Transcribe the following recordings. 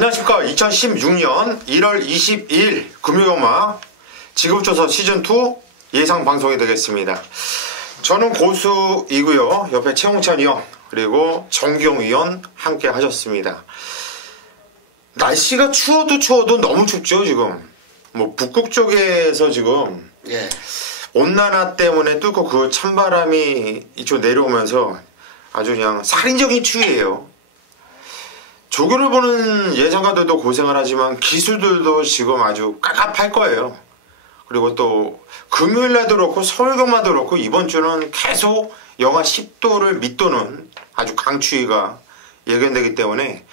안녕하십니까. 2016년 1월 22일 금요일마 지급조서 시즌2 예상 방송이 되겠습니다. 저는 고수이고요. 옆에 최홍찬 위원 그리고 정기용 위원 함께 하셨습니다. 날씨가 추워도 너무 춥죠. 지금 뭐 북극 쪽에서 지금 온난화 때문에 뚫고 그 찬바람이 이쪽 내려오면서 아주 그냥 살인적인 추위예요. 조교를 보는 예상가들도 고생을 하지만 기수들도 지금 아주 깝깝할 거예요. 그리고 또 금요일날도 그렇고 서울경마도 그렇고 이번 주는 계속 영하 10도를 밑도는 아주 강추위가 예견되기 때문에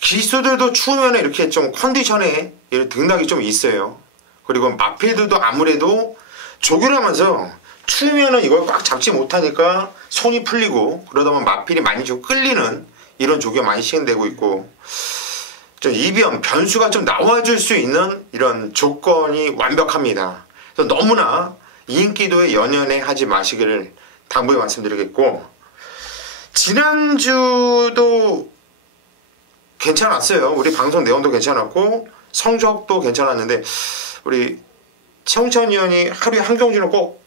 기수들도 추우면 이렇게 좀 컨디션에 등락이 좀 있어요. 그리고 마필들도 아무래도 조교를 하면서 추우면은 이걸 꽉 잡지 못하니까 손이 풀리고 그러다 보면 마필이 많이 좀 끌리는 이런 조교가 많이 시행되고 있고, 좀 이변, 변수가 좀 나와줄 수 있는 이런 조건이 완벽합니다. 그래서 너무나 인기도에 연연해 하지 마시기를 당부해 말씀드리겠고, 지난주도 괜찮았어요. 우리 방송 내용도 괜찮았고, 성적도 괜찮았는데, 우리 최홍찬 의원이 하루에 한 경주는 꼭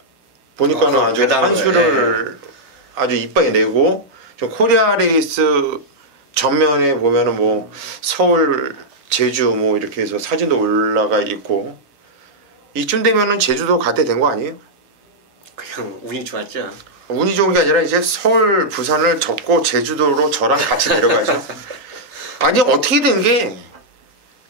보니까는 아주 한수를 아주 이쁘게 내고, 좀 코리아 레이스 전면에 보면은 뭐 서울, 제주 뭐 이렇게 해서 사진도 올라가 있고, 이쯤 되면은 제주도 갈 때 된 거 아니에요? 그냥 운이 좋았죠. 운이 좋은 게 아니라 이제 서울, 부산을 접고 제주도로 저랑 같이 내려가죠. 아니 어떻게 된 게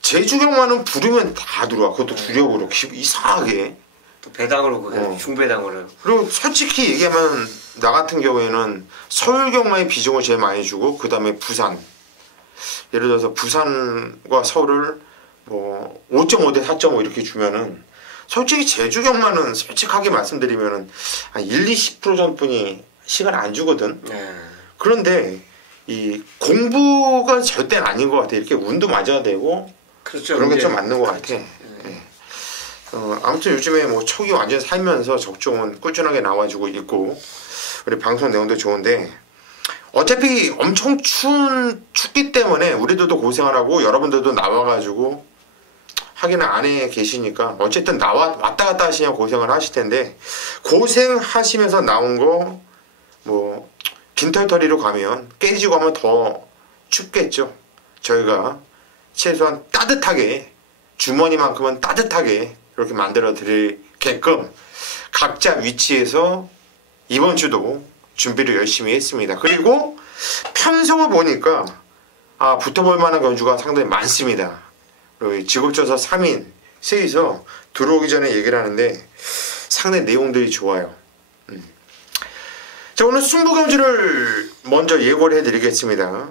제주경만은 부르면 다 들어와. 그것도 주력으로 이상하게. 또 배당으로 중배당으로. 그리고 솔직히 얘기하면 나 같은 경우에는 서울경마에 비중을 제일 많이 주고 그 다음에 부산. 예를 들어서 부산과 서울을 뭐 5.5 대 4.5 이렇게 주면은 솔직히 제주경마는 솔직하게 말씀드리면은 한 1-20% 정도뿐이 시간 안 주거든. 그런데 이 공부가 절대 아닌 것 같아. 이렇게 운도 맞아야 되고 그렇죠. 그런 게 좀 맞는 것 같아. 아무튼 요즘에 뭐 촉이 완전히 살면서 적종은 꾸준하게 나와주고 있고 우리 방송 내용도 좋은데 어차피 엄청 춥기 때문에 우리들도 고생을 하고 여러분들도 나와가지고 하기는 안에 계시니까 어쨌든 왔다 갔다 하시냐 고생을 하실 텐데 고생하시면서 나온 거 뭐 긴털터리로 가면 깨지고 하면 더 춥겠죠. 저희가 최소한 따뜻하게 주머니만큼은 따뜻하게 이렇게 만들어 드리게끔 각자 위치에서 이번 주도 준비를 열심히 했습니다. 그리고 편성을 보니까 붙어볼 만한 경주가 상당히 많습니다. 그리고 직업조사 3인 셋이서 들어오기 전에 얘기를 하는데 상당히 내용들이 좋아요. 자, 오늘 승부경주를 먼저 예고를 해드리겠습니다.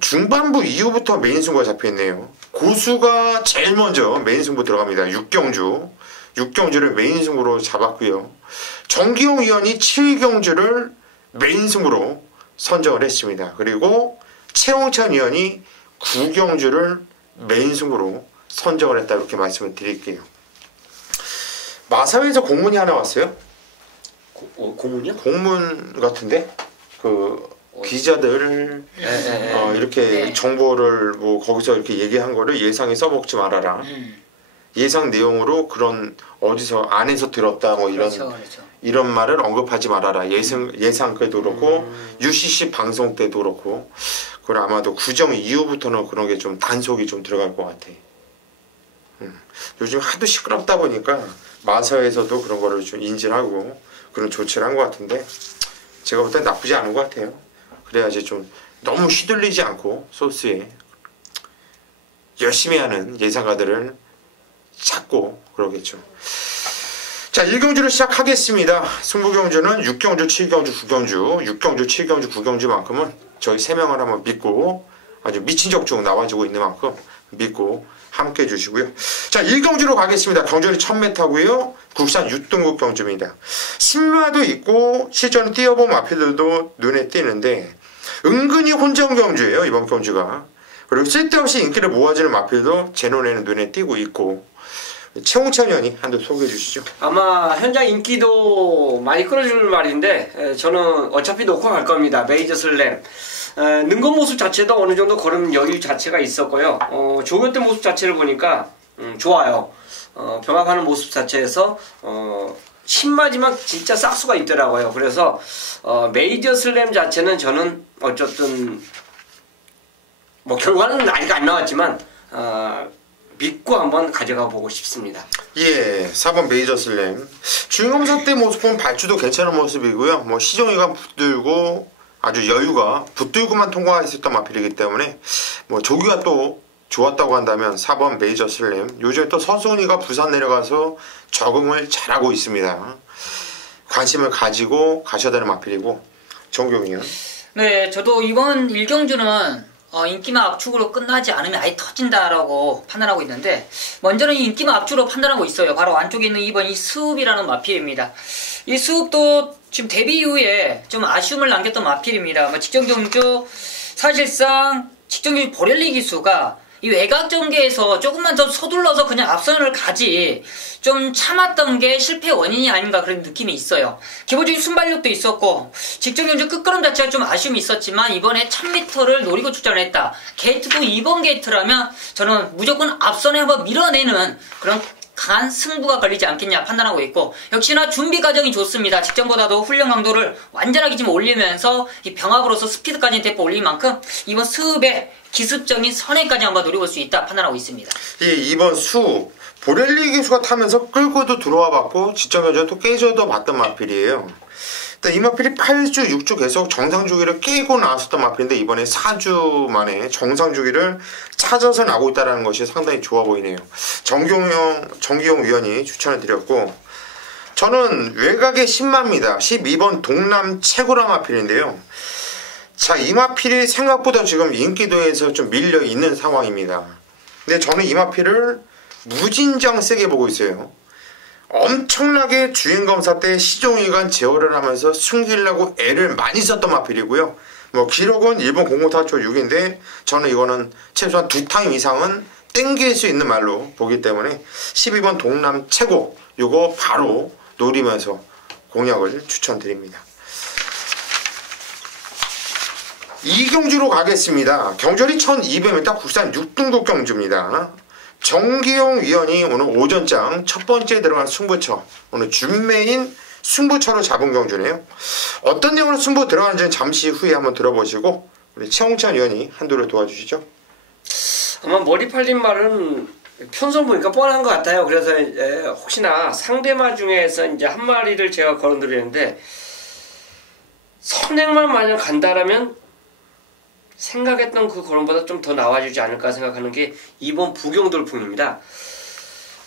중반부 이후부터 메인 승부가 잡혀있네요. 고수가 제일 먼저 메인 승부 들어갑니다. 6경주를 메인 승부로 잡았고요. 정기용 위원이 7경주를 메인 승부로 선정을 했습니다. 그리고 최홍찬 위원이 9경주를 메인 승부로 선정을 했다 이렇게 말씀을 드릴게요. 마사회에서 공문이 하나 왔어요. 공문이요? 공문 같은데 기자들 이렇게 정보를 뭐 거기서 이렇게 얘기한 거를 예상에 써먹지 말아라. 예상 내용으로 그런 어디서 안에서 들었다 뭐 그렇죠. 이런 말을 언급하지 말아라. 예상 때도 그렇고 UCC 방송 때도 그렇고 그걸 아마도 구정 이후부터는 그런 게 좀 단속이 좀 들어갈 것 같아. 요즘 하도 시끄럽다 보니까 마사에서도 그런 거를 좀 인지를 하고 그런 조치를 한 것 같은데 제가 볼 땐 나쁘지 않은 것 같아요. 그래야지 좀 너무 휘둘리지 않고 소스에 열심히 하는 예상가들을 찾고 그러겠죠. 자, 1경주를 시작하겠습니다. 승부경주는 6경주, 7경주, 9경주, 6경주, 7경주, 9경주만큼은 저희 3명을 한번 믿고 아주 미친 적중 나와주고 있는 만큼 믿고 함께 해주시고요. 자, 1경주로 가겠습니다. 경주는 1000m고요. 국산 6등급 경주입니다. 신마도 있고 실전을 뛰어본 마필들도 눈에 띄는데 은근히 혼전 경주예요. 이번 경주가. 그리고 쓸데없이 인기를 모아주는 마필도 제 눈에는 눈에 띄고 있고 최홍찬 의원이 한번 소개해 주시죠. 아마 현장 인기도 많이 끌어줄 말인데 저는 어차피 놓고 갈 겁니다. 메이저 슬램. 능건 모습 자체도 어느 정도 걸음 여유 자체가 있었고요. 조겼던 모습 자체를 보니까 좋아요. 병합하는 모습 자체에서 신마지만 진짜 싹수가 있더라고요. 그래서 메이저 슬램 자체는 저는 어쨌든 뭐 결과는 아직 안 나왔지만 믿고 한번 가져가 보고 싶습니다. 예, 4번 메이저 슬램. 주인검사 때 모습은 발주도 괜찮은 모습이고요. 뭐 시종이가 붙들고 아주 여유가 붙들고만 통과했었던 마필이기 때문에 뭐 조기가 또 좋았다고 한다면 4번 메이저 슬램. 요즘 또 서순이가 부산 내려가서 적응을 잘하고 있습니다. 관심을 가지고 가셔야 되는 마필이고. 정경이요. 네, 저도 이번 1경주는 인기만 압축으로 끝나지 않으면 아예 터진다라고 판단하고 있는데, 먼저는 이 인기만 압축으로 판단하고 있어요. 바로 안쪽에 있는 2번 이 스읍이라는 마필입니다. 이 스읍도 지금 데뷔 이후에 좀 아쉬움을 남겼던 마필입니다. 뭐 직전 경주 사실상 직전 경주 보렐리 기수가 이 외곽 전개에서 조금만 더 서둘러서 그냥 앞선을 가지 좀 참았던 게 실패 원인이 아닌가 그런 느낌이 있어요. 기본적인 순발력도 있었고 직전 경주 끝걸음 자체가 좀 아쉬움이 있었지만 이번에 1000m를 노리고 출전을 했다. 게이트도 2번 게이트라면 저는 무조건 앞선에 한번 밀어내는 그런 강한 승부가 걸리지 않겠냐 판단하고 있고, 역시나 준비 과정이 좋습니다. 직전보다도 훈련 강도를 완전하게 지금 올리면서 이 병합으로서 스피드까지 대폭 올린 만큼 이번 수읍의 기습적인 선행까지 한번 노려볼 수 있다 판단하고 있습니다. 예, 이번 수 보렐리 기수가 타면서 끌고도 들어와 봤고 직전에 또 깨져도 봤던 마필이에요. 이 마필이 8주, 6주 계속 정상 주기를 깨고 나왔었던 마필인데 이번에 4주 만에 정상 주기를 찾아서 나오고 있다는 것이 상당히 좋아 보이네요. 정기용 위원이 추천을 드렸고, 저는 외곽의 10마입니다. 12번 동남 최고라 마필인데요. 자, 이 마필이 생각보다 지금 인기도에서 좀 밀려 있는 상황입니다. 근데 저는 이 마필을 무진장 세게 보고 있어요. 엄청나게 주행검사 때 시종일관 제어를 하면서 숨기려고 애를 많이 썼던 마필이고요. 뭐 기록은 일본 00타초 6인데 저는 이거는 최소한 2타임 이상은 땡길 수 있는 말로 보기 때문에 12번 동남 최고 요거 바로 노리면서 공략을 추천드립니다. 이경주로 가겠습니다. 경절이 1200m 국산 6등급 경주입니다. 정기용 위원이 오늘 오전장 첫 번째 들어간 승부처, 오늘 준메인 승부처로 잡은 경주네요. 어떤 내용으로 승부 들어가는지는 잠시 후에 한번 들어보시고 우리 최홍찬 위원이 한도를 도와주시죠. 아마 머리 팔린 말은 편성 보니까 뻔한 것 같아요. 그래서 혹시나 상대마 중에서 이제 한 마리를 제가 걸어드리는데 선행만 만약 간다라면 생각했던 그 걸음보다 좀 더 나와주지 않을까 생각하는 게 2번 부경돌풍입니다.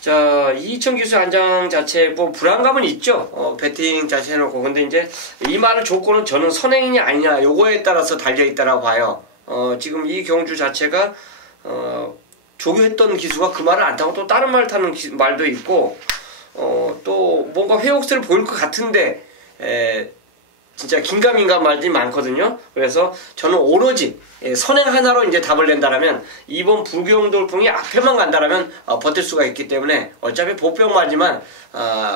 자, 이희천 기수 안장 자체 뭐 불안감은 있죠. 배팅 자체 해놓고. 근데 이제 이 말의 조건은 저는 선행이냐 아니냐 요거에 따라서 달려있다라고 봐요. 지금 이 경주 자체가 조교했던 기수가 그 말을 안 타고 또 다른 말을 타는 말도 있고, 또 뭔가 회옥세를 보일 것 같은데 진짜 긴가민가 말들이 많거든요. 그래서 저는 오로지 선행 하나로 이제 답을 낸다라면 2번 부경돌풍이 앞에만 간다라면 버틸 수가 있기 때문에 어차피 보병 맞지만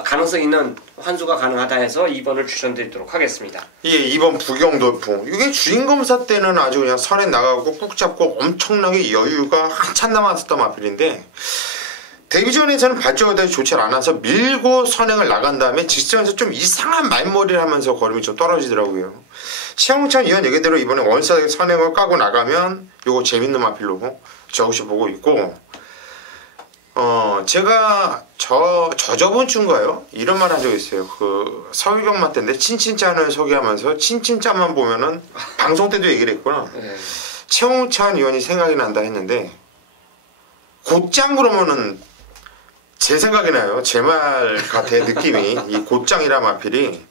가능성 있는 환수가 가능하다 해서 2번을 추천드리도록 하겠습니다. 예, 2번 부경돌풍. 이게 주인검사 때는 아주 그냥 선행 나가고 꾹 잡고 엄청나게 여유가 한참 남았었던 마필인데 데뷔전에서는 발전이 좋지 않아서 밀고 선행을 나간 다음에 직전에서 좀 이상한 말머리를 하면서 걸음이 좀 떨어지더라고요. 최홍찬 위원 얘기대로 이번에 원사대 선행을 까고 나가면 요거 재밌는 마필로 저것이 보고 있고, 제가 저번 주인가요? 이런 말 한 적 있어요. 그 서유경마 때인데 친친짠을 소개하면서 친친짠만 보면은 방송 때도 얘기를 했구나. 최홍찬 위원이 생각이 난다 했는데 곧장 그러면은 제 생각이 나요. 제 말 같아 느낌이. 이 곧장이라 마필이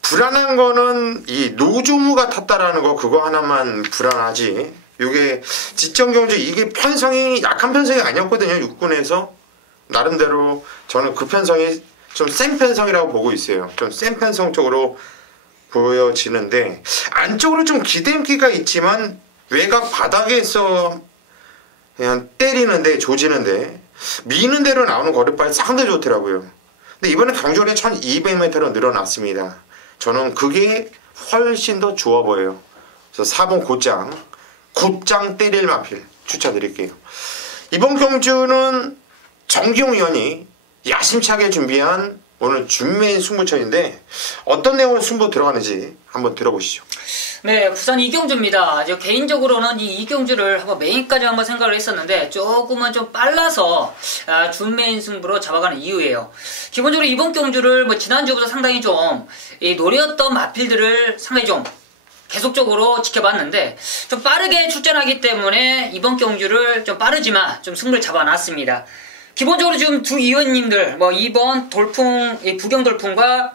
불안한 거는 이 노조무가 탔다라는 거 그거 하나만 불안하지. 이게 지정경주 이게 편성이 약한 편성이 아니었거든요. 육군에서 나름대로 저는 그 편성이 좀 센 편성이라고 보고 있어요. 좀 센 편성 쪽으로 보여지는데 안쪽으로 좀 기대기가 있지만 외곽 바닥에서 그냥 때리는데 조지는데 미는 대로 나오는 거리빨이 상당히 좋더라고요. 근데 이번에 경주월이 1200m로 늘어났습니다. 저는 그게 훨씬 더 좋아 보여요. 그래서 4번 곧장 때릴 마필 추천드릴게요. 이번 경주는 정기용 위원이 야심차게 준비한 오늘 준메인 승부처인데 어떤 내용으로 승부 들어가는지 한번 들어보시죠. 네, 부산 이경주입니다. 저 개인적으로는 이 이경주를 한번 메인까지 한번 생각을 했었는데 조금은 좀 빨라서 준메인 승부로 잡아가는 이유예요. 기본적으로 이번 경주를 뭐 지난주부터 상당히 좀 노렸던 마필들을 상당히 좀 계속적으로 지켜봤는데 좀 빠르게 출전하기 때문에 이번 경주를 좀 빠르지만 좀 승부를 잡아놨습니다. 기본적으로 지금 두 위원님들 뭐 2번 돌풍, 부경 돌풍과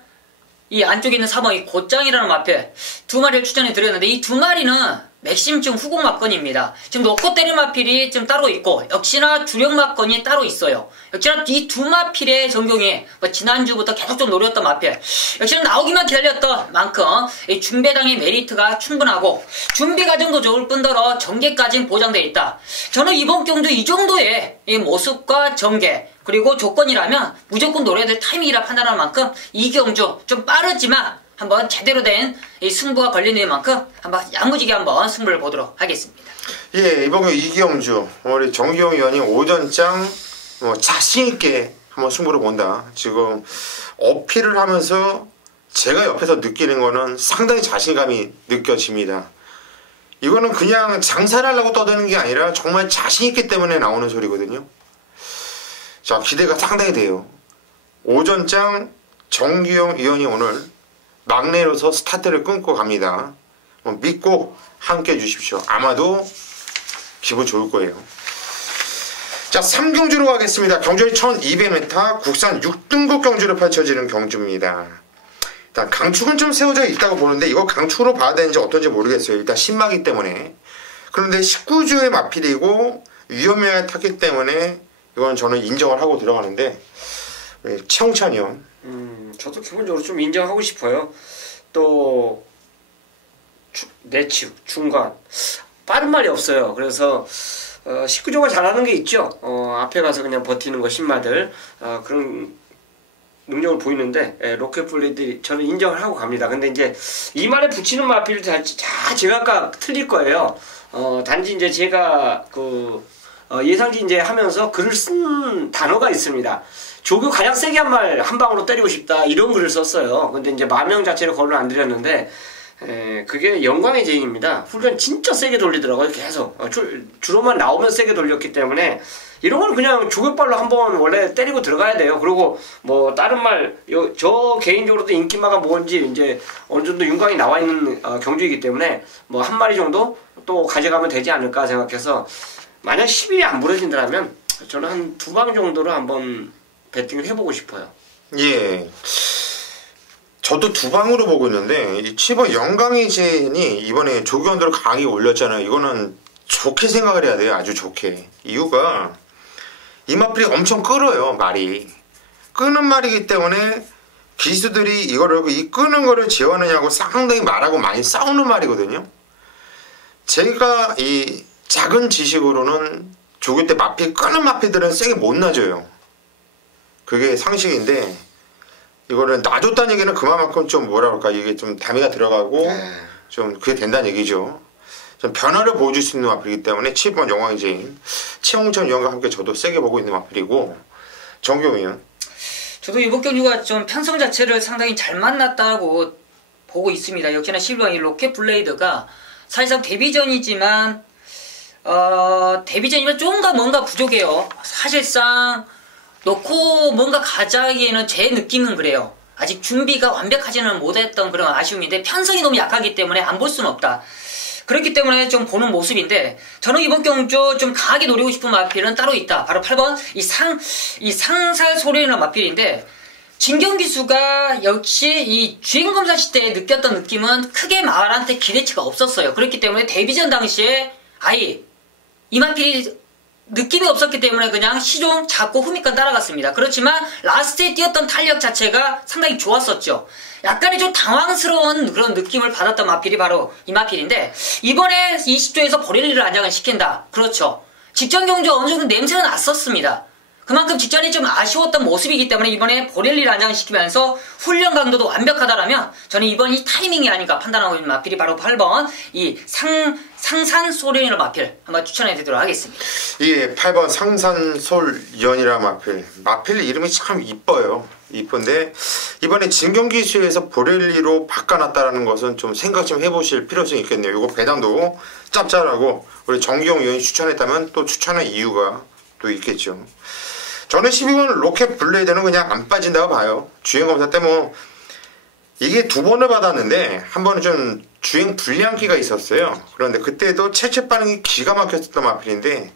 이 안쪽에 있는 4번 이 곧장이라는 마필 두 마리를 추천해 드렸는데 이 두 마리는 맥심 지금 후공 막건입니다. 지금 놓고 때린 마필이 좀 따로 있고 역시나 주력 막건이 따로 있어요. 역시나 이 두 마필의 전경이 뭐 지난주부터 계속 좀 노렸던 마필 역시나 나오기만 기다렸던 만큼 이 준배당의 메리트가 충분하고 준비 과정도 좋을 뿐더러 전개까지는 보장되어 있다. 저는 이번 경주 이 정도의 이 모습과 전개 그리고 조건이라면 무조건 노려야 될 타이밍이라 판단할 만큼 이 경주 좀 빠르지만 한번 제대로 된 이 승부가 걸리는 만큼 한번 야무지게 한번 승부를 보도록 하겠습니다. 예, 이번 이경주 우리 정기용 위원이 오전장 자신있게 한번 승부를 본다. 지금 어필을 하면서 제가 옆에서 느끼는 거는 상당히 자신감이 느껴집니다. 이거는 그냥 장사를 하려고 떠드는 게 아니라 정말 자신있기 때문에 나오는 소리거든요. 자, 기대가 상당히 돼요. 오전장 정기용 위원이 오늘 막내로서 스타트를 끊고 갑니다. 믿고 함께 해주십시오. 아마도 기분 좋을 거예요. 자, 3경주로 가겠습니다. 경주의 1200m 국산 6등급 경주로 펼쳐지는 경주입니다. 일단 강축은 좀 세워져 있다고 보는데 이거 강축으로 봐야 되는지 어떤지 모르겠어요. 일단 신마기 때문에. 그런데 19주의 마필이고 위험하게 탔기 때문에 이건 저는 인정을 하고 들어가는데 최홍찬 의원. 저도 기본적으로 좀 인정하고 싶어요. 또 내측, 중간 빠른 말이 없어요. 그래서 19조가 잘하는 게 있죠. 앞에 가서 그냥 버티는 거 신마들 그런 능력을 보이는데 로켓플레이들이 저는 인정을 하고 갑니다. 근데 이제 이 말에 붙이는 마필 다 제각각 틀릴 거예요. 단지 이제 제가 예상지 이제 하면서 글을 쓴 단어가 있습니다. 조교 가장 세게 한 말 한 방으로 때리고 싶다 이런 글을 썼어요. 근데 이제 마명 자체를 거론을 안 드렸는데 그게 영광의 제인입니다. 훈련 진짜 세게 돌리더라고요. 계속 주로만 나오면 세게 돌렸기 때문에 이런 건 그냥 조교발로 한번 원래 때리고 들어가야 돼요. 그리고 뭐 다른 말 저 개인적으로도 인기마가 뭔지 이제 어느 정도 윤곽이 나와 있는 경주이기 때문에 뭐 한 마리 정도 또 가져가면 되지 않을까 생각해서 만약 10일이 안 무너진다면 저는 한 2방 정도로 한번 배팅을 해보고 싶어요. 예. 저도 2방으로 보고 있는데 이 7번 영광의 제인이 이번에 조교원들 강하게 올렸잖아요. 이거는 좋게 생각을 해야 돼요. 아주 좋게. 이유가 이 마필이 엄청 끌어요. 말이. 끄는 말이기 때문에 기수들이 이 끄는 거를 제어하느냐고 상당히 말하고 많이 싸우는 말이거든요. 제가 이 작은 지식으로는 조교 때 마필 끄는 마필들은 세게 못 놔줘요. 그게 상식인데 이거는 놔줬다는 얘기는 그만큼 좀 뭐라 그럴까 이게 좀 다미가 들어가고 좀 그게 된다는 얘기죠. 좀 변화를 보여줄 수 있는 마필이기 때문에 7번 영광의 제인 최홍천 위원과 함께 저도 세게 보고 있는 마필이고 정경 위원. 저도 이번 경주가 좀 편성 자체를 상당히 잘 만났다고 보고 있습니다. 역시나 11번 이 로켓 블레이드가 사실상 데뷔전이지만 좀 더 뭔가 부족해요. 사실상 놓고 뭔가 가자기에는 제 느낌은 그래요. 아직 준비가 완벽하지는 못했던 그런 아쉬움인데 편성이 너무 약하기 때문에 안 볼 수는 없다. 그렇기 때문에 좀 보는 모습인데 저는 이번 경주 좀 강하게 노리고 싶은 마필은 따로 있다. 바로 8번 이 상살 소리라는 마필인데 진경기수가 역시 이 주행검사 시대에 느꼈던 느낌은 크게 마을한테 기대치가 없었어요. 그렇기 때문에 데뷔전 당시에 아예 이 마필이 느낌이 없었기 때문에 그냥 시종 잡고 후미권 따라갔습니다. 그렇지만 라스트에 뛰었던 탄력 자체가 상당히 좋았었죠. 약간의 좀 당황스러운 그런 느낌을 받았던 마필이 바로 이 마필인데 이번에 20조에서 보렐리를 안장을 시킨다. 그렇죠. 직전 경주 어느 정도 냄새가 났었습니다. 그만큼 직전에 좀 아쉬웠던 모습이기 때문에 이번에 보렐리를 안장시키면서 훈련 강도도 완벽하다라면 저는 이번이 타이밍이 아닌가 판단하고 있는 마필이 바로 8번 이 상산솔연이라 마필 한번 추천해 드리도록 하겠습니다. 예, 8번 상산솔연이라 마필. 마필 이름이 참 이뻐요. 이쁜데 이번에 진경기수에서 보렐리로 바꿔놨다라는 것은 좀 생각 좀 해보실 필요성이 있겠네요. 이거 배당도 짭짤하고 우리 정기용 위원이 추천했다면 또 추천할 이유가 또 있겠죠. 저는 12번 로켓 블레이드는 그냥 안 빠진다고 봐요. 주행검사 때 뭐 이게 2번을 받았는데 한 번은 좀 주행 불량기가 있었어요. 그런데 그때도 체체 반응이 기가 막혔었던 마필인데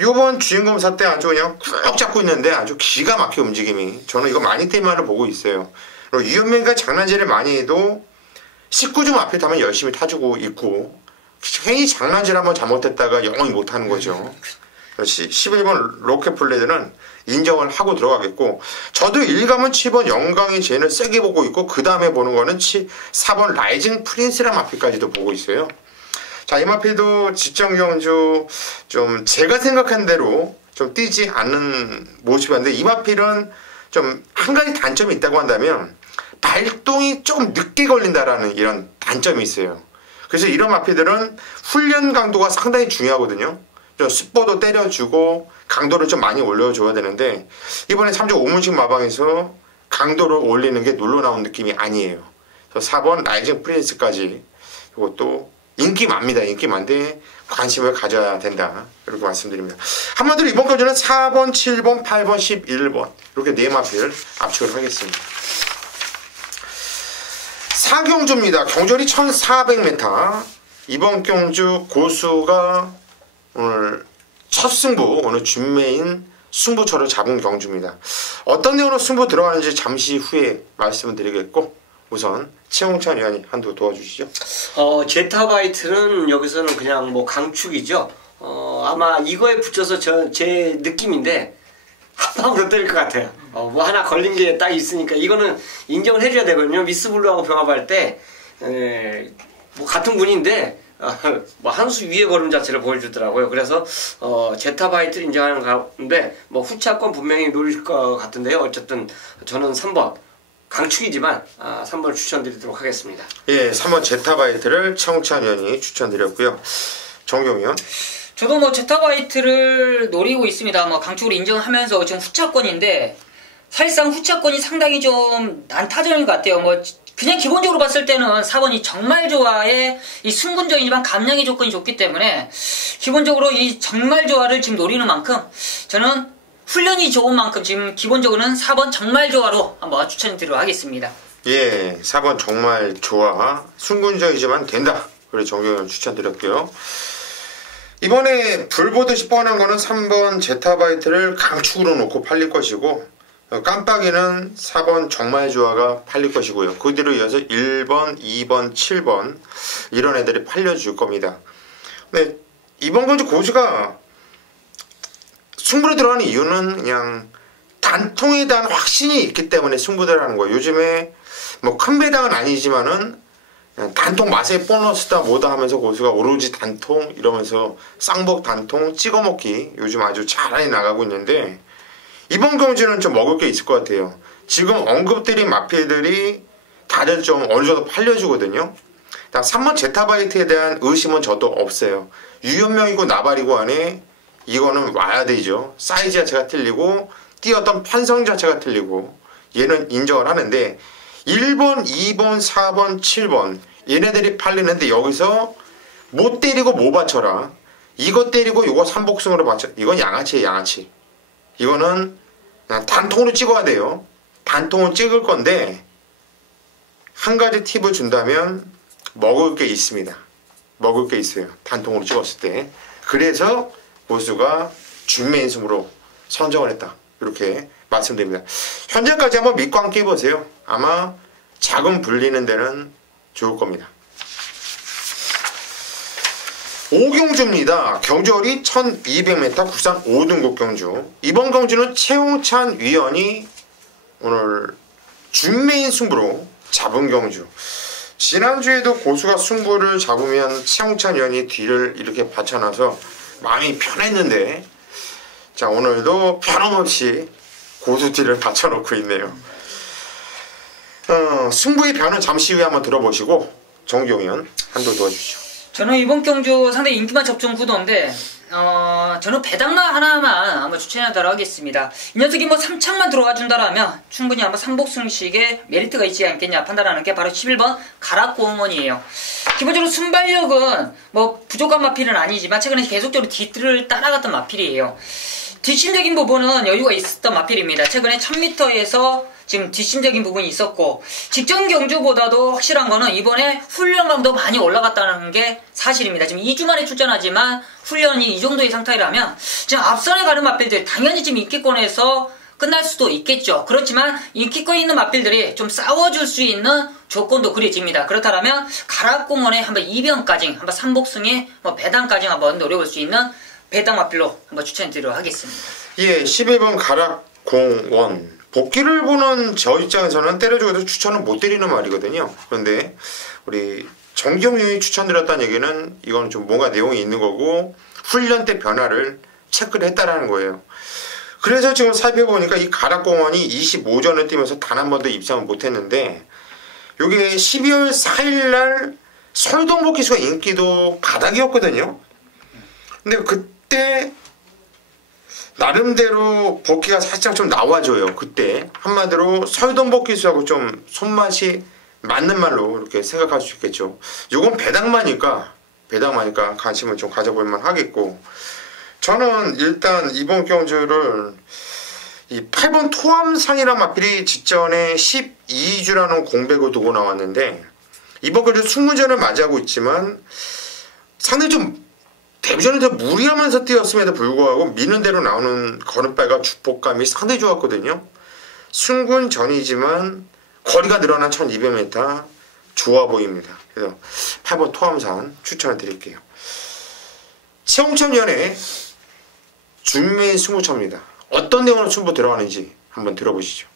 이번 주행검사 때 아주 그냥 꾹 잡고 있는데 아주 기가 막혀 움직임이. 저는 이거 많이 때문에 보고 있어요. 그리고 유현명이가 장난질을 많이 해도 19주 마필 타면 열심히 타주고 있고 괜히 장난질 한번 잘못했다가 영원히 못하는 거죠. 11번 로켓 블레이드는 인정을 하고 들어가겠고 저도 1감은 7번 영광이 제일 세게 보고 있고 그 다음에 보는 거는 4번 라이징 프린스란 마필까지도 보고 있어요. 자, 이 마필도 직전경주 좀 제가 생각한 대로 좀 뛰지 않는 모습인데 이 마필은 좀 한 가지 단점이 있다고 한다면 발동이 조금 늦게 걸린다라는 이런 단점이 있어요. 그래서 이런 마필들은 훈련 강도가 상당히 중요하거든요. 좀 스포도 때려주고 강도를 좀 많이 올려줘야 되는데 이번에 3조 5문식 마방에서 강도를 올리는 게 놀러 나온 느낌이 아니에요. 그래서 4번 라이징 프린스까지 이것도 인기 많습니다. 인기 많은데 관심을 가져야 된다. 이렇게 말씀드립니다. 한마디로 이번 거주는 4번, 7번, 8번, 11번 이렇게 4마필 압축을 하겠습니다. 4경주입니다. 경주리 1400m. 이번 경주 고수가 오늘 첫 승부, 오늘 준메인 승부처를 잡은 경주입니다. 어떤 내용으로 승부 들어가는지 잠시 후에 말씀을 드리겠고 우선 최홍찬 위원이 한두 도와주시죠. 제타바이트는 여기서는 그냥 뭐 강축이죠. 아마 이거에 붙여서 제 느낌인데 한 방으로 때릴 것 같아요. 뭐 하나 걸린 게 딱 있으니까 이거는 인정을 해줘야 되거든요. 미스블루하고 병합할 때 뭐 같은 분인데 뭐 한 수 위에 걸음 자체를 보여주더라고요. 그래서 제타바이트를 인정하는 가운데 뭐 후차권 분명히 노릴 것 같은데요. 어쨌든 저는 3번 강축이지만 3번을 추천드리도록 하겠습니다. 예, 3번 제타바이트를 최홍찬 위원이 추천드렸고요. 정경 위원. 저도 뭐 제타바이트를 노리고 있습니다. 뭐 강축으로 인정하면서 지금 후차권인데 사실상 후차권이 상당히 좀 난타전인 것 같아요. 뭐 그냥 기본적으로 봤을 때는 4번이 정말 좋아의 이 승분전이지만 감량의 조건이 좋기 때문에 기본적으로 이 정말 좋아를 지금 노리는 만큼 저는 훈련이 좋은 만큼 지금 기본적으로는 4번 정말 좋아로 한번 추천드리도록 하겠습니다. 예, 4번 정말 좋아. 승분전이지만 된다. 그래서 정경을 추천드렸고요. 이번에 불 보듯이 뻔한 거는 3번 제타바이트를 강축으로 놓고 팔릴 것이고 깜빡이는 4번 정말 좋아가 팔릴 것이고요. 그 뒤로 이어서 1번, 2번, 7번 이런 애들이 팔려줄 겁니다. 근데 이번 경주 고수가 승부를 들어가는 이유는 그냥 단통에 대한 확신이 있기 때문에 승부를 하는 거예요. 요즘에 뭐 큰 배당은 아니지만은 단통 맛에 보너스다 뭐다 하면서 고수가 오로지 단통 이러면서 쌍복 단통 찍어먹기 요즘 아주 잘하게 나가고 있는데 이번 경주는 좀 먹을 게 있을 것 같아요. 지금 언급드린 마필들이 다들 좀 어느 정도 팔려주거든요. 3번 제타바이트에 대한 의심은 저도 없어요. 유연명이고 나발이고 안에 이거는 와야 되죠. 사이즈 자체가 틀리고 뛰었던 편성 자체가 틀리고 얘는 인정을 하는데 1번, 2번, 4번, 7번 얘네들이 팔리는데 여기서 못 때리고 뭐 받쳐라. 이거 때리고 이거 3복승으로 받쳐. 이건 양아치예요. 양아치. 이거는 그냥 단통으로 찍어야 돼요. 단통을 찍을 건데 한 가지 팁을 준다면 먹을 게 있습니다. 먹을 게 있어요. 단통으로 찍었을 때. 그래서 고수가 준메인 승으로 선정을 했다. 이렇게 말씀드립니다. 현재까지 한번 믿고 함께 해보세요. 아마 자금 불리는 데는 좋을 겁니다. 5경주입니다. 경주거리 1200m 국산 5등급 경주. 이번 경주는 최홍찬 위원이 오늘 준메인 승부로 잡은 경주. 지난주에도 고수가 승부를 잡으면 최홍찬 위원이 뒤를 이렇게 받쳐놔서 마음이 편했는데 자, 오늘도 변함없이 고수티를 받쳐놓고 있네요. 승부의 변은 잠시 후에 한번 들어보시고 정기용 의원 한도 도와주시죠. 저는 이번 경주 상당히 인기만 접종 구도인데 저는 배당마 하나만 한번 추천하도록 하겠습니다. 이 녀석이 뭐 3창만 들어와 준다라면 충분히 한번 삼복승식에 메리트가 있지 않겠냐 판단하는 게 바로 11번 가락공원이에요. 기본적으로 순발력은 뭐 부족한 마필은 아니지만 최근에 계속적으로 뒤를 따라갔던 마필이에요. 뒷심적인 부분은 여유가 있었던 마필입니다. 최근에 1000m에서 지금 뒷심적인 부분이 있었고 직전 경주보다도 확실한 거는 이번에 훈련감도 많이 올라갔다는 게 사실입니다. 지금 2주 만에 출전하지만 훈련이 이 정도의 상태라면 지금 앞선에 가는 마필들 당연히 지금 인기권에서 끝날 수도 있겠죠. 그렇지만 인기권 있는 마필들이 좀 싸워줄 수 있는 조건도 그려집니다. 그렇다면 가락공원에 한번 2변까지 한번 삼복승에 뭐 배당까지 한번 노려볼 수 있는 배당 마필로 한번 추천드리도록 하겠습니다. 예, 11번 가락공원. 복귀를 보는 저 입장에서는 때려주고도 추천은 못 드리는 말이거든요. 그런데 우리 정기용 의원이 추천드렸다는 얘기는 이건 좀 뭔가 내용이 있는 거고 훈련 때 변화를 체크를 했다라는 거예요. 그래서 지금 살펴보니까 이 가락공원이 25전을 뛰면서 단 한 번도 입상을 못했는데 이게 12월 4일날 설동복 기수가 인기도 바닥이었거든요. 근데 그때 나름대로 복귀가 살짝 좀 나와줘요. 그때 한마디로 설동복 기수하고 좀 손맛이 맞는 말로 이렇게 생각할 수 있겠죠. 이건 배당마니까 관심을 좀 가져볼만 하겠고 저는 일단 이번 경주를 이 8번 토암산이라는 마필이 직전에 12주라는 공백을 두고 나왔는데 이번 경주 승무전을 맞이하고 있지만 상당히 좀 데뷔전에 더 무리하면서 뛰었음에도 불구하고 미는 대로 나오는 걸음발과 주폭감이 상당히 좋았거든요. 승군 전이지만 거리가 늘어난 1200m 좋아 보입니다. 그래서 8번 토암산 추천을 드릴게요. 최홍천위원의 준비 승부처입니다. 어떤 내용으로 승부 들어가는지 한번 들어보시죠.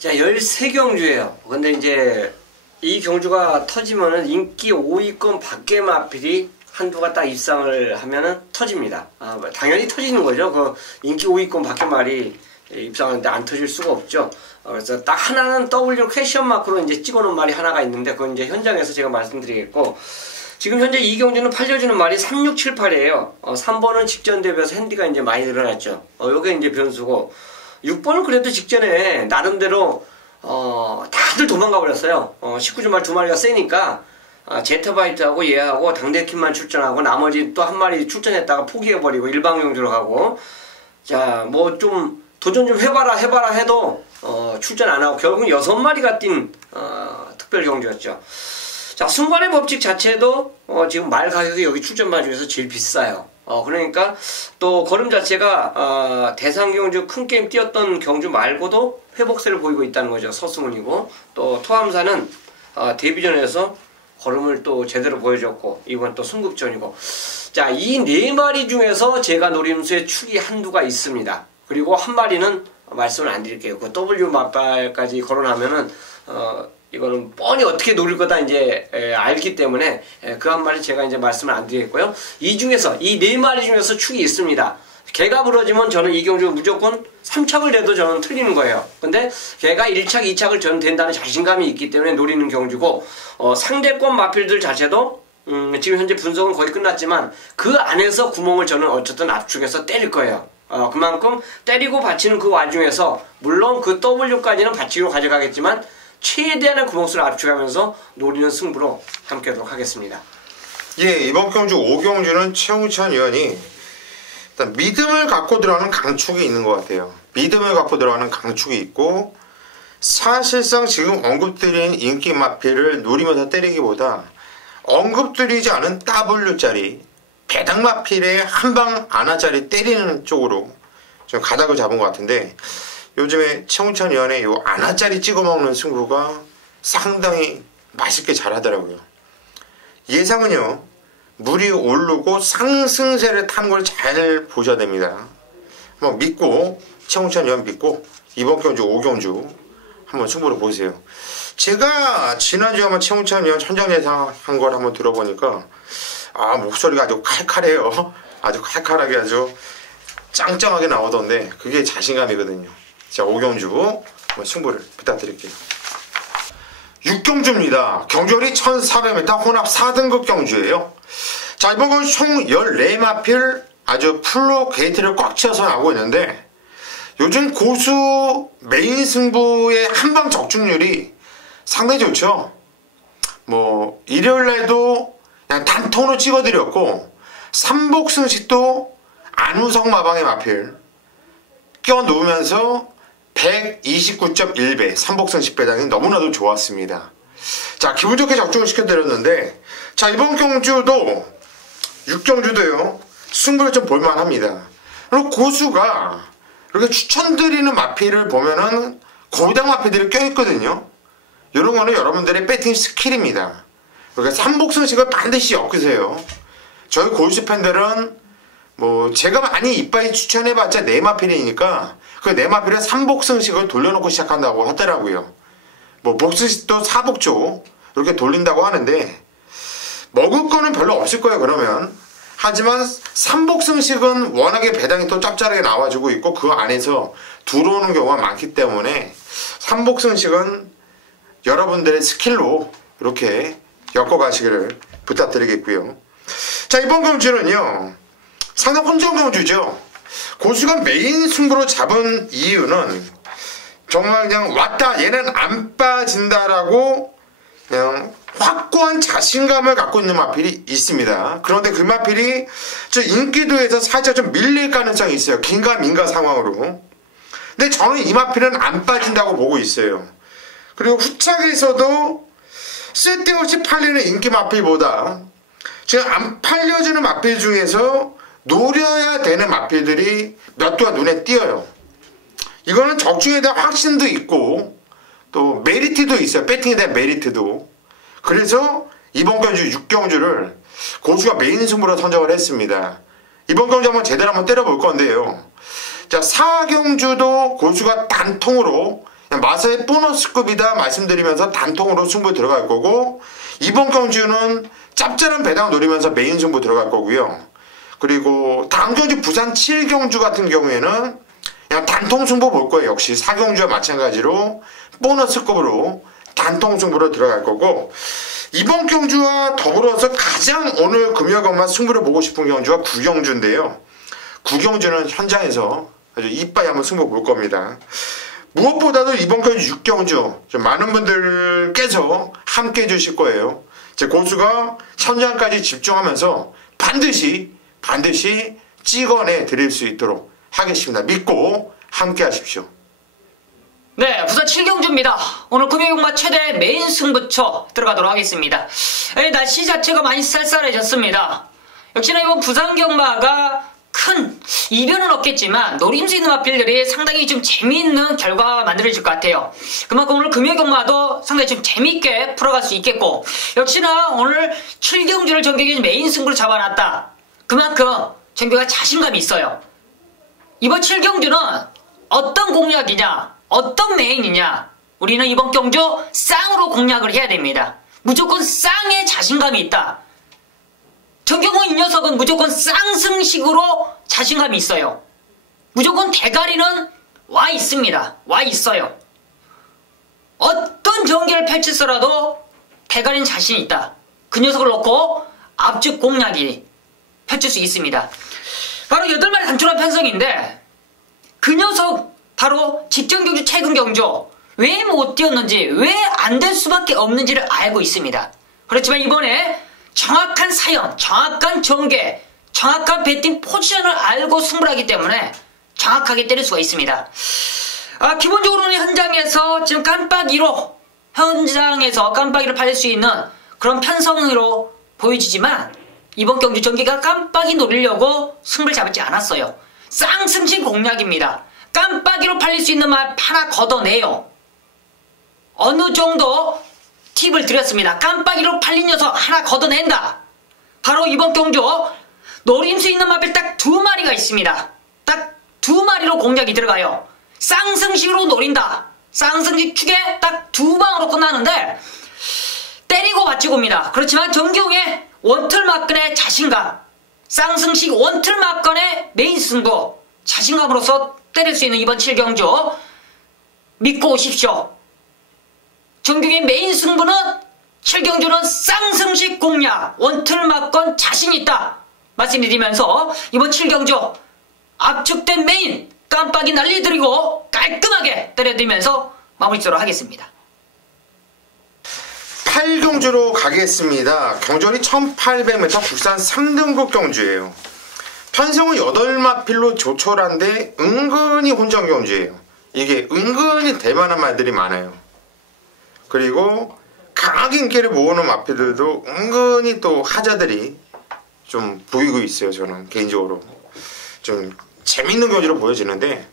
자, 13경주예요. 근데 이제 이 경주가 터지면은 인기 5위권 밖의 마필이 한두가 딱 입상을 하면은 터집니다. 당연히 터지는 거죠. 그 인기 5위권 밖의 말이 입상하는데 안 터질 수가 없죠. 그래서 딱 하나는 W 퀘션 마크로 이제 찍어놓은 말이 하나가 있는데 그건 이제 현장에서 제가 말씀드리겠고 지금 현재 이 경주는 팔려주는 말이 3678이에요. 3번은 직전 대비해서 핸디가 이제 많이 늘어났죠. 요게 이제 변수고 6번은 그래도 직전에 나름대로 다들 도망가 버렸어요. 19주 말 2마리가 세니까 제트바이트하고 얘하고 당대킴만 출전하고 나머지 또 한 마리 출전했다가 포기해버리고 일방경주로 가고 자 뭐 좀 도전 좀 해봐라 해도 출전 안하고 결국은 6마리가 뛴 특별경주였죠. 자, 순관의 법칙 자체도 지금 말 가격이 여기 출전말 중에서 제일 비싸요. 그러니까 또 걸음 자체가 대상경주 큰 게임 뛰었던 경주 말고도 회복세를 보이고 있다는 거죠. 서승훈이고 또 토암사는 데뷔전에서 걸음을 또 제대로 보여줬고 이번 또 순급전이고 자, 이 4마리 중에서 제가 노림수에 축이 한두가 있습니다. 그리고 한 마리는 말씀을 안 드릴게요. 그 W 맞발까지 거론하면은 이거는 뻔히 어떻게 노릴 거다 이제 알기 때문에 그 한 마리 제가 이제 말씀을 안 드리겠고요. 이 중에서 이 4마리 중에서 축이 있습니다. 개가 부러지면 저는 이 경주 무조건 3착을 내도 저는 틀리는 거예요. 근데 개가 1착, 2착을 저는 된다는 자신감이 있기 때문에 노리는 경주고 상대권 마필들 자체도 지금 현재 분석은 거의 끝났지만 그 안에서 구멍을 저는 어쨌든 압축해서 때릴 거예요. 그만큼 때리고 받치는 그 와중에서 물론 그 W까지는 받치기로 가져가겠지만 최대한의 구멍수를 압축하면서 노리는 승부로 함께하도록 하겠습니다. 예, 이번 경주 5경주는 최홍천 의원이 일단 믿음을 갖고 들어가는 강축이 있는 것 같아요. 믿음을 갖고 들어가는 강축이 있고 사실상 지금 언급드린 인기 마필을 노리면서 때리기보다 언급드리지 않은 W짜리 배당 마필에 한방 안아짜리 때리는 쪽으로 좀 가닥을 잡은 것 같은데 요즘에 최홍천 의원의 요 안아짜리 찍어먹는 승부가 상당히 맛있게 잘하더라고요. 예상은요 물이 오르고 상승세를 탄 걸 잘 보셔야 됩니다. 한번 믿고 최홍천 의원 믿고 이번 경주 5경주 한번 승부를 보세요. 제가 지난주에 한번 최홍천 의원 천장 예상한 걸 한번 들어보니까 목소리가 아주 칼칼해요. 아주 칼칼하게 아주 짱짱하게 나오던데 그게 자신감이거든요. 자, 5경주 승부를 부탁드릴게요. 6경주입니다. 경주열이 1400m 혼합 4등급 경주예요. 자, 이번 건 총 14마필 아주 풀로 게이트를 꽉 채워서 나오고 있는데 요즘 고수 메인 승부의 한방 적중률이 상당히 좋죠. 뭐 일요일날도 그냥 단통으로 찍어드렸고 삼복승식도 안우성 마방의 마필 껴놓으면서 129.1배 삼복승식 배당이 너무나도 좋았습니다. 자, 기분 좋게 적중을 시켜드렸는데 자, 이번 경주도 6경주도요 승부를 좀 볼만합니다. 그리고 고수가 이렇게 추천드리는 마필을 보면은 고당 마필들이 껴있거든요. 이런 거는 여러분들의 배팅 스킬입니다. 그러니까 삼복승식을 반드시 엮으세요. 저희 고수 팬들은 뭐 제가 많이 이빠이 추천해봤자 네 마필이니까 그 네 마필에 삼복승식을 돌려놓고 시작한다고 하더라고요. 뭐 복승식도 사복조 이렇게 돌린다고 하는데 먹을 거는 별로 없을 거예요. 그러면 하지만 삼복승식은 워낙에 배당이 또 짭짤하게 나와주고 있고 그 안에서 들어오는 경우가 많기 때문에 삼복승식은 여러분들의 스킬로 이렇게 엮어가시기를 부탁드리겠고요. 자, 이번 경주는요 상당히 혼전 경주죠. 고수가 메인 승부로 잡은 이유는 정말 그냥 왔다 얘는 안 빠진다라고 그냥 확고한 자신감을 갖고 있는 마필이 있습니다. 그런데 그 마필이 저 인기도에서 살짝 좀 밀릴 가능성이 있어요. 긴가민가 상황으로. 근데 저는 이 마필은 안 빠진다고 보고 있어요. 그리고 후착에서도 쓸데없이 팔리는 인기 마필보다 지금 안 팔려지는 마필 중에서 노려야 되는 마필들이 몇 개가 눈에 띄어요. 이거는 적중에 대한 확신도 있고 또 메리트도 있어요. 배팅에 대한 메리트도. 그래서 이번 경주 6경주를 고수가 메인 승부로 선정을 했습니다. 이번 경주 한번 제대로 한번 때려볼 건데요. 자, 4경주도 고수가 단통으로 마사의 보너스급이다 말씀드리면서 단통으로 승부 들어갈 거고 이번 경주는 짭짤한 배당 노리면서 메인 승부 들어갈 거고요. 그리고 다음 경주 부산 7경주 같은 경우에는 그냥 단통 승부 볼 거예요. 역시 4경주와 마찬가지로 보너스급으로 단통 승부로 들어갈 거고 이번 경주와 더불어서 가장 오늘 금요일만 승부를 보고 싶은 경주가 9경주인데요. 9경주는 현장에서 아주 이빠이 한번 승부 볼 겁니다. 무엇보다도 이번 경주 6경주 좀 많은 분들께서 함께 해주실 거예요. 제 고수가 현장까지 집중하면서 반드시 찍어내 드릴 수 있도록 하겠습니다. 믿고 함께 하십시오. 네, 부산 7경주입니다. 오늘 금요일마 최대 메인 승부처 들어가도록 하겠습니다. 날씨 자체가 많이 쌀쌀해졌습니다. 역시나 이번 부산 경마가 큰 이변은 없겠지만 노림수 있는 마필들이 상당히 좀 재미있는 결과가 만들어질 것 같아요. 그만큼 오늘 금요일 경마도 상당히 좀 재미있게 풀어갈 수 있겠고 역시나 오늘 7경주를 전격적인 메인 승부로 잡아놨다. 그만큼 정규가 자신감이 있어요. 이번 7경주는 어떤 공략이냐 어떤 메인이냐 우리는 이번 경주 쌍으로 공략을 해야 됩니다. 무조건 쌍에 자신감이 있다. 정경훈 이 녀석은 무조건 쌍승식으로 자신감이 있어요. 무조건 대가리는 와 있습니다. 와 있어요. 어떤 전개를 펼치더라도 대가리는 자신 있다. 그 녀석을 놓고 앞쪽 공략이 펼칠 수 있습니다. 바로 8마리 단출한 편성인데 그 녀석 바로 직전 경주 최근 경주 왜 못 뛰었는지 왜 안 될 수밖에 없는지를 알고 있습니다. 그렇지만 이번에 정확한 사연, 정확한 전개, 정확한 배팅 포지션을 알고 승부를 하기 때문에 정확하게 때릴 수가 있습니다. 기본적으로는 현장에서 지금 깜빡이로 현장에서 깜빡이를 팔릴 수 있는 그런 편성으로 보여지지만 이번 경주 전개가 깜빡이 노리려고 승부를 잡지 않았어요. 쌍승식 공략입니다. 깜빡이로 팔릴 수 있는 말 하나 걷어내요. 어느 정도 팁을 드렸습니다. 깜빡이로 팔린 녀석 하나 걷어낸다. 바로 이번 경주 노림수 있는 마필 딱 2마리가 있습니다. 딱 2마리로 공략이 들어가요. 쌍승식으로 노린다. 쌍승식 축에 딱 2방으로 끝나는데 때리고 맞추고입니다. 그렇지만 정경의 원툴 막건의 자신감, 쌍승식 원툴 막건의 메인 승부 자신감으로서 때릴 수 있는 이번 7경주 믿고 오십시오. 정규의 메인 승부는 7경주는 쌍승식 공략 원툴 막건 자신있다 말씀드리면서 이번 7경주 압축된 메인 깜빡이 날리드리고 깔끔하게 때려드리면서 마무리 짓도록 하겠습니다. 8경주로 가겠습니다. 경전이 1800m 국산 3등급 경주예요. 편성은 8마필로 조촐한데 은근히 혼전 경주예요. 이게 은근히 대만한 말들이 많아요. 그리고 강하게 인기를 모으는 마필들도 은근히 또 하자들이 좀 보이고 있어요. 저는 개인적으로 좀 재밌는 경주로 보여지는데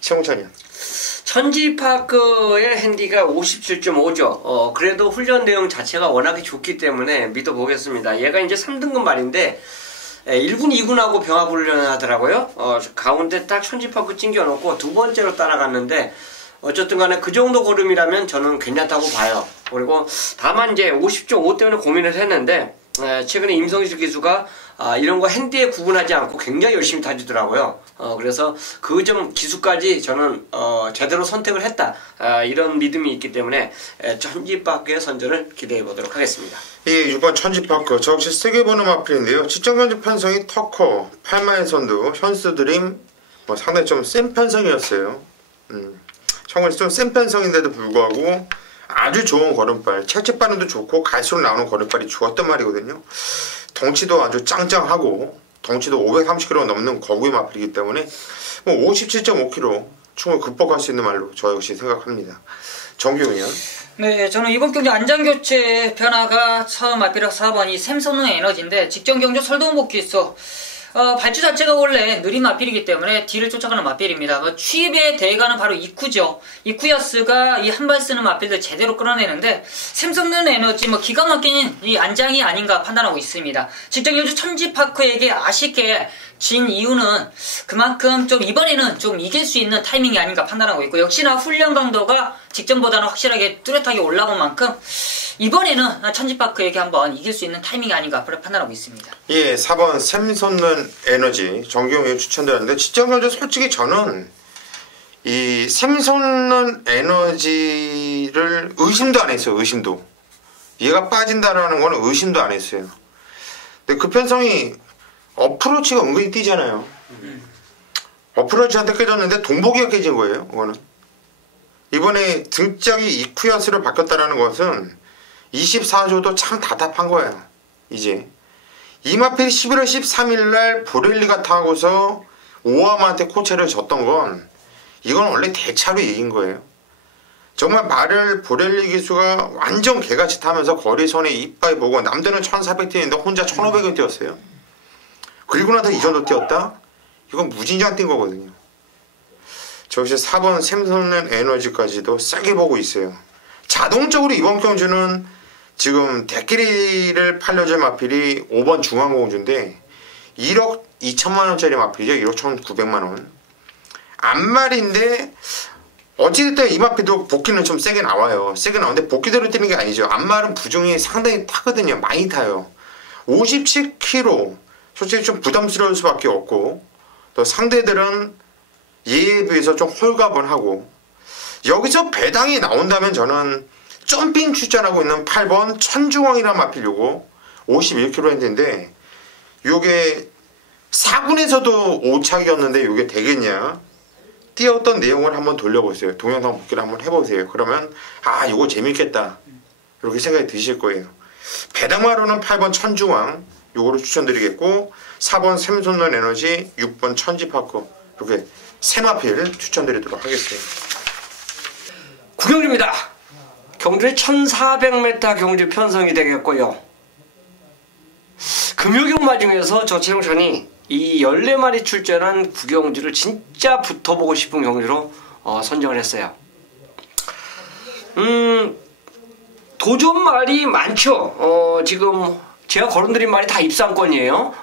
최홍찬이요. 천지파크의 핸디가 57.5죠. 그래도 훈련 내용 자체가 워낙에 좋기 때문에 믿어보겠습니다. 얘가 이제 3등급 말인데 1군, 2군하고 병합훈련을 하더라고요. 가운데 딱 천지파크 찡겨놓고 두 번째로 따라갔는데 어쨌든 간에 그 정도 걸음이라면 저는 괜찮다고 봐요. 그리고 다만 이제 50.5 때문에 고민을 했는데 최근에 임성실 기수가 이런 거 핸디에 구분하지 않고 굉장히 열심히 다지더라고요. 그래서 그 점 기수까지 저는 제대로 선택을 했다. 이런 믿음이 있기 때문에 천지파크의 선전을 기대해 보도록 하겠습니다. 예, 6번 천지파크 저 역시 세게 보는 마필인데요. 직전경주 편성이 터커, 팔마의 선두, 현수드림 상당히 좀 센 편성이었어요. 정말 좀 센 편성인데도 불구하고 아주 좋은 걸음발, 채찍발음도 좋고 갈수록 나오는 걸음발이 좋았단 말이거든요. 덩치도 아주 짱짱하고 덩치도 530kg 넘는 거구의 마필이기 때문에 57.5kg 충분히 극복할 수 있는 말로 저 역시 생각합니다. 정규훈이요? 네, 저는 이번 경주 안장교체 변화가 처음 마필이라서 4번이 샘선의 에너지인데 직전 경주 설동복귀했어. 발주 자체가 원래 느린 마필이기 때문에 뒤를 쫓아가는 마필입니다. 취입에 대가는 바로 이쿠죠. 이쿠야스가 이 한 발 쓰는 마필들 제대로 끌어내는데 샘성는 에너지 기가 막힌 이 안장이 아닌가 판단하고 있습니다. 직전 경주 천지파크에게 아쉽게 진 이유는 그만큼 좀 이번에는 좀 이길 수 있는 타이밍이 아닌가 판단하고 있고 역시나 훈련 강도가 직전보다는 확실하게 뚜렷하게 올라온 만큼 이번에는 천지파크에게 한번 이길 수 있는 타이밍이 아닌가 판단하고 있습니다. 예, 4번 샘솟는 에너지 정규형이 추천드렸는데 직전경주 솔직히 저는 이 샘솟는 에너지를 의심도 안 했어요. 의심도. 얘가 빠진다라는 거는 의심도 안 했어요. 근데 그 편성이 어프로치가 은근히 뛰잖아요. 어프로치한테 깨졌는데 동복이가 깨진 거예요. 그거는. 이번에 등짝이 이쿠야스로 바뀌었다는 것은 24조도 참 답답한 거예요. 이제 이마필이 11월 13일날 보렐리가 타고서 오함한테 코체를 졌던 건 이건 원래 대차로 이긴 거예요. 정말 말을 보렐리 기수가 완전 개같이 타면서 거리선에 이빨 보고 남들은 1400 뛰는데 혼자 1500을 뛰었어요. 그리고 나서 이 정도 뛰었다? 이건 무진장 뛴 거거든요. 저 역시 4번 샘솟는 에너지까지도 싸게 보고 있어요. 자동적으로 이번 경주는 지금 대끼리를 팔려줄 마필이 5번 중앙공주인데 1억 2천만원짜리 마필이죠. 1억 1,900만원. 앞말인데 어찌됐든 이 마필도 복귀는 좀 세게 나와요. 세게 나오는데 복귀대로 뛰는 게 아니죠. 앞말은 부중이 상당히 타거든요. 많이 타요. 57kg. 솔직히 좀 부담스러울 수밖에 없고 또 상대들은 얘에 비해서 좀 홀가분하고 여기서 배당이 나온다면 저는 점핑 출전하고 있는 8번 천중왕이라는 마필 요거 51kg 했는데 요게 4군에서도 5착이었는데 요게 되겠냐 뛰었던 내용을 한번 돌려보세요. 동영상 복귀를 한번 해보세요. 그러면 아 요거 재밌겠다 이렇게 생각이 드실 거예요. 배당마로는 8번 천중왕 요거를 추천드리겠고 4번 샘솟는 에너지 6번 천지파크 이렇게 세 마필을 추천드리도록 하겠습니다. 구경주입니다. 경주의 1400m 경주 편성이 되겠고요. 금요경마 중에서 저 최용찬이 이 14마리 출전한 구경주를 진짜 붙어보고 싶은 경주로 선정을 했어요. 도전말이 많죠. 지금 제가 거론드린 말이 다 입상권이에요.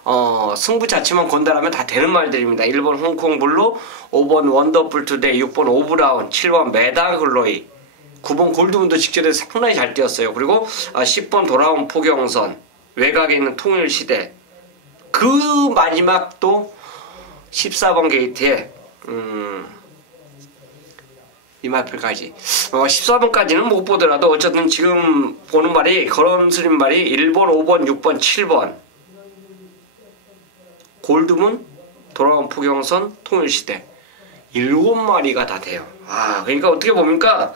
승부 자체만 건다라면 다 되는 말들입니다. 1번 홍콩블루, 5번 원더풀 투데이, 6번 오브라운, 7번 메다글로이, 9번 골드문도 직전에 상당히 잘 뛰었어요. 그리고 10번 돌아온 포경선, 외곽에 있는 통일시대, 그 마지막 또 14번 게이트에 이 마필까지 14번까지는 못 보더라도 어쨌든 지금 보는 말이 걸음스린 말이 1번, 5번, 6번, 7번 골드문, 돌아온 포경선, 통일시대 7마리가 다 돼요. 그러니까 어떻게 봅니까?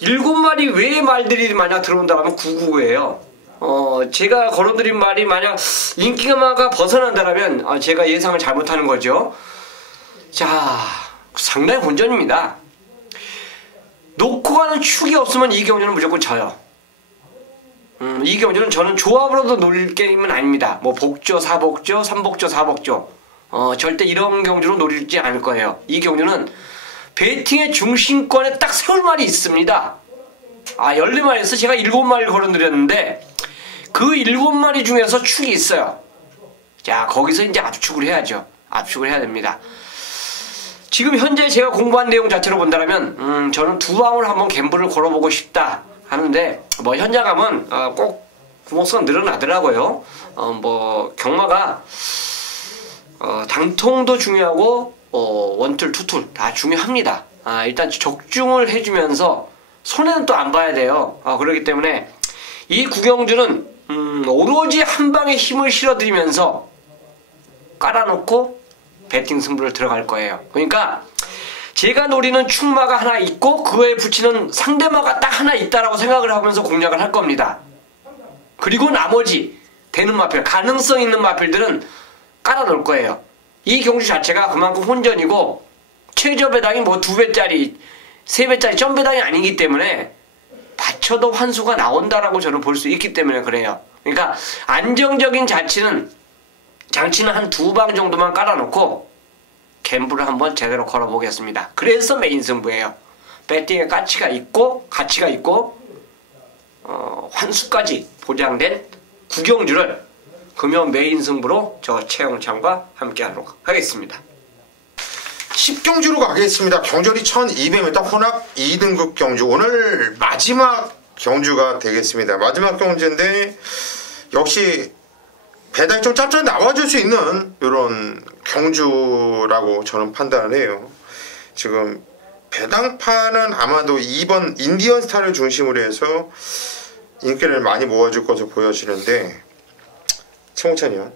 7마리 외의 말들이 만약 들어온다면 999예요. 제가 걸어드린 말이 만약 인기가마가 벗어난다면 제가 예상을 잘못하는 거죠. 자, 상당히 본전입니다. 놓고 가는 축이 없으면 이 경주는 무조건 져요. 이 경주는 저는 조합으로도 노릴 게임은 아닙니다. 뭐 복조, 사복조, 삼복조, 사복조 절대 이런 경주로 노리지 않을 거예요. 이 경주는 배팅의 중심권에 딱 세울 말이 있습니다. 14마리에서 제가 7마리를 걸어드렸는데 그 7마리 중에서 축이 있어요. 자, 거기서 이제 압축을 해야죠. 압축을 해야 됩니다. 지금 현재 제가 공부한 내용 자체로 본다면 저는 두 방울 한번 갬블을 걸어보고 싶다 하는데 뭐 현장감은 꼭 구멍수가 늘어나더라고요. 뭐 경마가 당통도 중요하고 원툴, 투툴 다 중요합니다. 일단 적중을 해주면서 손해는 또 안 봐야 돼요. 그렇기 때문에 이 구경주는 오로지 한 방에 힘을 실어드리면서 깔아놓고 배팅 승부를 들어갈 거예요. 그러니까 제가 노리는 축마가 하나 있고 그에 붙이는 상대마가 딱 하나 있다라고 생각을 하면서 공략을 할 겁니다. 그리고 나머지 되는 마필, 가능성 있는 마필들은 깔아놓을 거예요. 이 경주 자체가 그만큼 혼전이고 최저 배당이 뭐 2배짜리 3배짜리 점배당이 아니기 때문에 받쳐도 환수가 나온다라고 저는 볼 수 있기 때문에 그래요. 그러니까 안정적인 장치는 한 2방 정도만 깔아놓고 갬블을 한번 제대로 걸어보겠습니다. 그래서 메인 승부예요. 배팅의 가치가 있고 환수까지 보장된 구경주를 금연 메인 승부로 저 최영창과 함께 하도록 하겠습니다. 10경주로 가겠습니다. 경전이 1200m 혼합 2등급 경주. 오늘 마지막 경주가 되겠습니다. 마지막 경주인데 역시 배당이 좀 짭짤 나와줄 수 있는 이런 경주라고 저는 판단을 해요. 지금 배당파는 아마도 2번 인디언 스타를 중심으로 해서 인기를 많이 모아줄 것으로 보여지는데 최홍찬이요?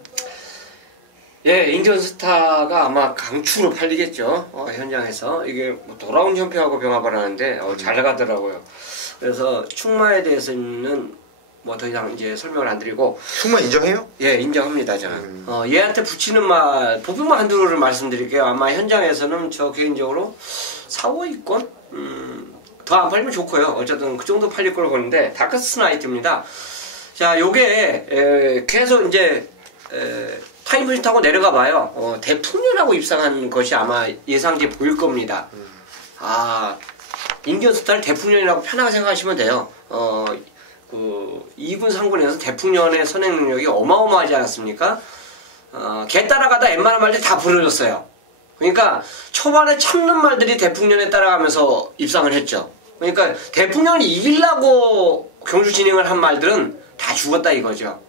예, 인디언 스타가 아마 강추로 팔리겠죠. 현장에서 이게 뭐 돌아온 현표하고 병합을 하는데 잘 나가더라고요. 그래서 축마에 대해서는 뭐 더 이상 이제 설명을 안 드리고. 축마 인정해요? 예, 인정합니다 저는. 얘한테 붙이는 말 보병만 한두를 말씀드릴게요. 아마 현장에서는 저 개인적으로 4호위권 더 안 팔리면 좋고요. 어쨌든 그 정도 팔릴 걸 보는데 다크스 나이트입니다. 자, 요게 계속 이제 타임머신 타고 내려가 봐요. 대풍년하고 입상한 것이 아마 예상지에 보일 겁니다. 인디언 스타를 대풍년이라고 편하게 생각하시면 돼요. 그 2군 3군에서 대풍년의 선행 능력이 어마어마하지 않았습니까? 걔 따라가다 웬만한 말들이 다 부러졌어요. 그러니까 초반에 참는 말들이 대풍년에 따라가면서 입상을 했죠. 그러니까 대풍년을 이기려고 경주 진행을 한 말들은 다 죽었다 이거죠.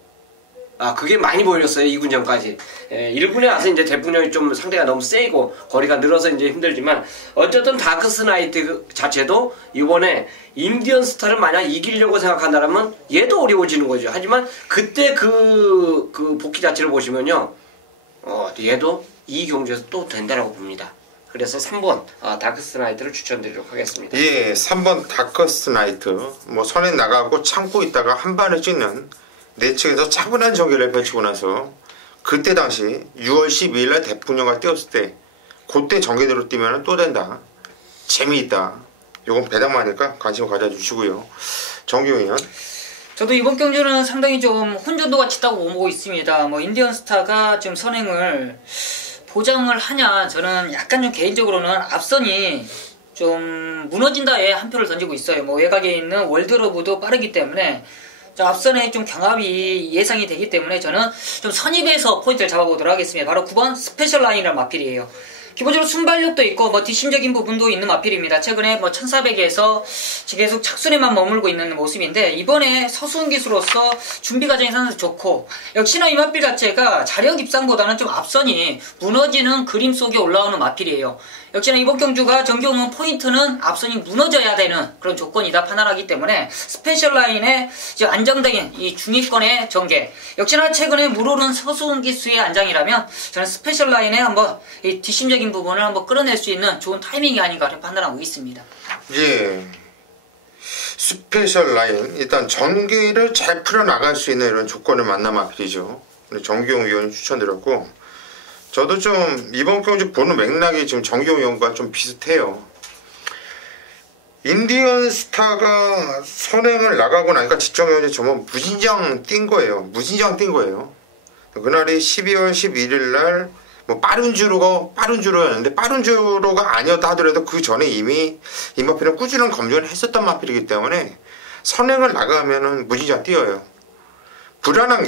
그게 많이 보였어요. 2군 전까지. 1군에 와서 이제 대풍년이 좀 상대가 너무 세고 거리가 늘어서 이제 힘들지만 어쨌든 다크스 나이트 자체도 이번에 인디언 스타를 만약 이기려고 생각한다면 얘도 어려워지는 거죠. 하지만 그때 그 복귀 자체를 보시면요. 얘도 이 경주에서 또 된다라고 봅니다. 그래서 3번 다크스 나이트를 추천드리도록 하겠습니다. 예, 3번 다크스 나이트. 뭐 선에 나가고 참고 있다가 한 발을 찍는 내측에서 차분한 전개를 펼치고 나서 그때 당시 6월 12일날 대풍년가 뛰었을 때 그때 전개대로 뛰면 또 된다. 재미있다. 요건 배당마니까 관심을 가져주시고요. 정규현. 저도 이번 경주는 상당히 좀 혼전도가 짙다고 보고 있습니다. 뭐 인디언 스타가 지금 선행을 보장을 하냐, 저는 약간 좀 개인적으로는 앞선이 좀 무너진다에 한 표를 던지고 있어요. 뭐 외곽에 있는 월드러브도 빠르기 때문에 앞선에 좀 경합이 예상이 되기 때문에 저는 좀 선입에서 포인트를 잡아보도록 하겠습니다. 바로 9번 스페셜 라인이라는 마필이에요. 기본적으로 순발력도 있고 뒷심적인 부분도 있는 마필입니다. 최근에 1400에서 계속 착순에만 머물고 있는 모습인데 이번에 서수훈 기수로서 준비 과정이 상당히 좋고 역시나 이 마필 자체가 자력 입상보다는 좀 앞선이 무너지는 그림 속에 올라오는 마필이에요. 역시나 이번 경주가 정경은 포인트는 앞선이 무너져야 되는 그런 조건이다 판단하기 때문에 스페셜 라인의 안정적인 이 중위권의 전개 역시나 최근에 물오른 서수훈 기수의 안장이라면 저는 스페셜 라인에 한번 이 뒷심적인 부분을 한번 끌어낼 수 있는 좋은 타이밍이 아닌가 판단하고 있습니다. 예. 스페셜 라인 일단 전개를 잘 풀어나갈 수 있는 이런 조건을 만난 마필이죠. 정기용 위원이 추천드렸고 저도 좀 이번 경주 보는 맥락이 지금 정기용 위원과 좀 비슷해요. 인디언 스타가 선행을 나가고 나니까 지정위원이 정말 무진장 뛴 거예요. 그날이 12월 11일 날 빠른 주로였는데 빠른 주로가 아니었다 하더라도 그 전에 이미 이 마필은 꾸준한 검증을 했었던 마필이기 때문에 선행을 나가면은 무진장 뛰어요. 불안한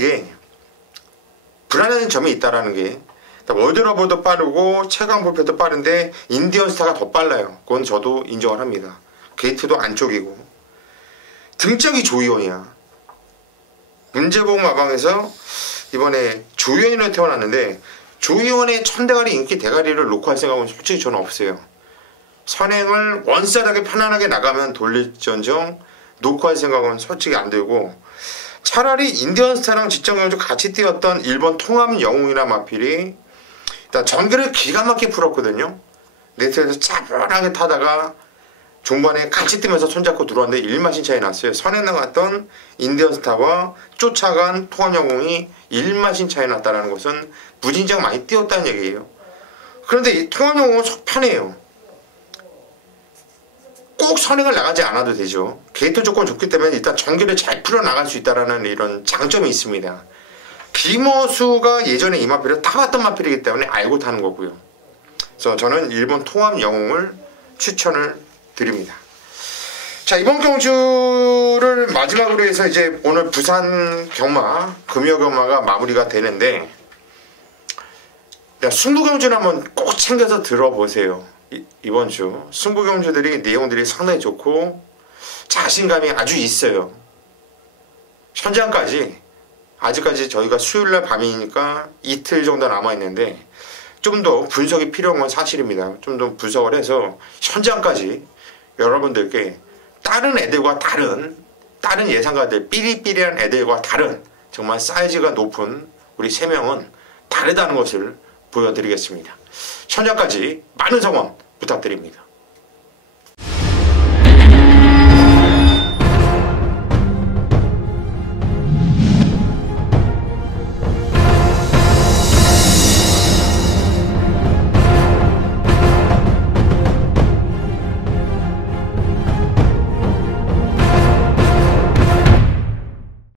점이 있다라는 게 월드러버도 빠르고 최강볼펜도 빠른데 인디언 스타가 더 빨라요. 그건 저도 인정을 합니다. 게이트도 안쪽이고 등짝이 조이원이야. 문제봉 마방에서 이번에 조이원으로 태어났는데 조이원의 천대가리 인기 대가리를 놓고 할 생각은 솔직히 저는 없어요. 선행을 원싸하게 편안하게 나가면 돌릴전정 놓고 할 생각은 솔직히 안 들고 차라리 인디언 스타랑 지정경주 같이 뛰었던 일본 통합 영웅이나 마필이 일단 전개를 기가 막히게 풀었거든요. 네트에서 차분하게 타다가 종반에 같이 뛰면서 손잡고 들어왔는데 1마신 차이 났어요. 선에 나갔던 인디언 스타와 쫓아간 통합 영웅이 1마신 차이 났다는 것은 무진장 많이 뛰었다는 얘기예요. 그런데 이 통합 영웅은 속 편해요. 꼭 선행을 나가지 않아도 되죠. 게이트 조건 좋기 때문에 일단 전개를 잘 풀어나갈 수 있다는 이런 장점이 있습니다. 김어수가 예전에 이 마필을 타봤던 마필이기 때문에 알고 타는 거고요. 그래서 저는 일본 통합 영웅을 추천을 드립니다. 자, 이번 경주를 마지막으로 해서 이제 오늘 부산 경마, 금요 경마가 마무리가 되는데 승부 경주는 한번 꼭 챙겨서 들어보세요. 이번 주 승부 경주들이 내용들이 상당히 좋고 자신감이 아주 있어요. 현장까지 아직까지 저희가 수요일날 밤이니까 이틀 정도 남아있는데 좀 더 분석이 필요한 건 사실입니다. 좀 더 분석을 해서 현장까지 여러분들께 다른 애들과 다른 예상가들 삐리삐리한 애들과 다른 정말 사이즈가 높은 우리 3명은 다르다는 것을 보여드리겠습니다. 현장까지 많은 성원 부탁드립니다.